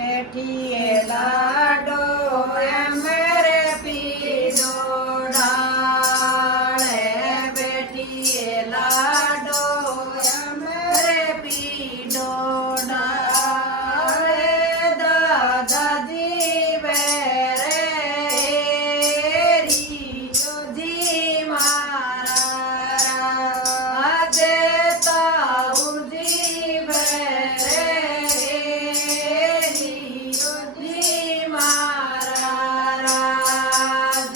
बैठिए लाडो मेरे पीडो डाले बैठिए लाडो मेरे पीडो डाले दादाजी बेरे रियो जी मारा देता जी बेरे रियो जी मारा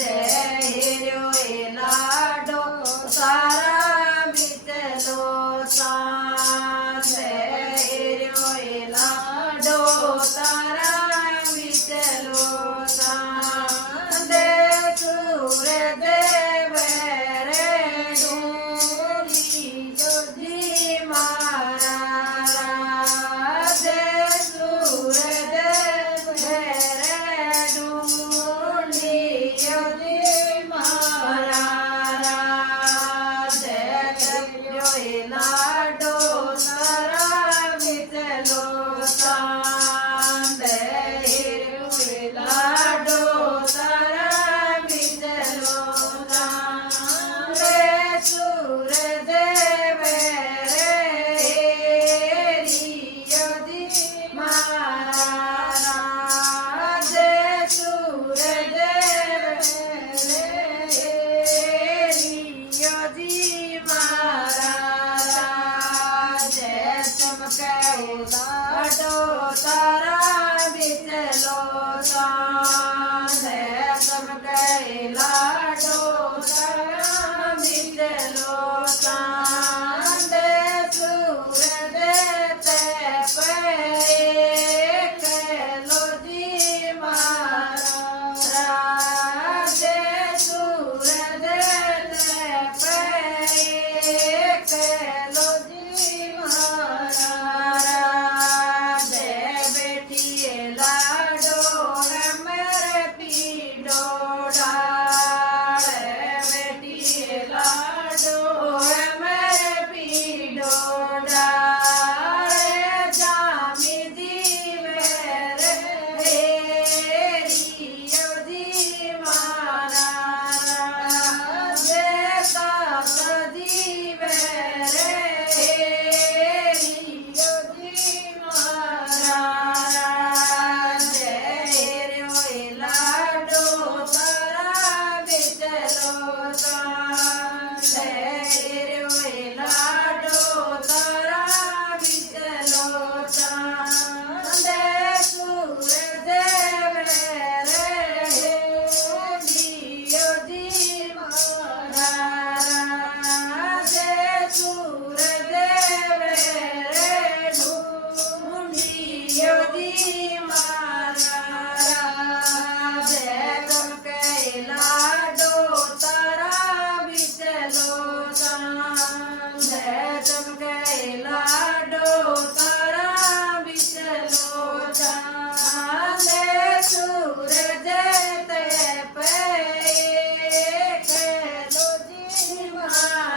जय हिरो लाडो सारा बिचलो हिरो लाडो सारा बिचलो दे सूर देव रे डूली जो जी मारा दे सूर देव रे डूली जो जी मारा लाडो सारा बिचलो लाडो सारा बिचलो सूर देव रे रियो जी मारा सूर देव रियो जी मारा लाडो तारा बिचलो लाडो तारा बिचलो सूर देते पे खेलो जी मारा सूर देते पे खेलो जी मारा लाडो मेरे पीडो डाले बेटिए लाडो मेरे पीडो डाले जामी जीव रे रियो जी मारा देता जीव रे रियो जी मारा लाडो तारा बिचलो लाडो तारा बिचलो सूर देव रे रियो जी मारा सूर देव रे रियो जी मारा लाडो तारा बिचलो लाडो तारा बिचलो सूर देते पे खेलो जी मारा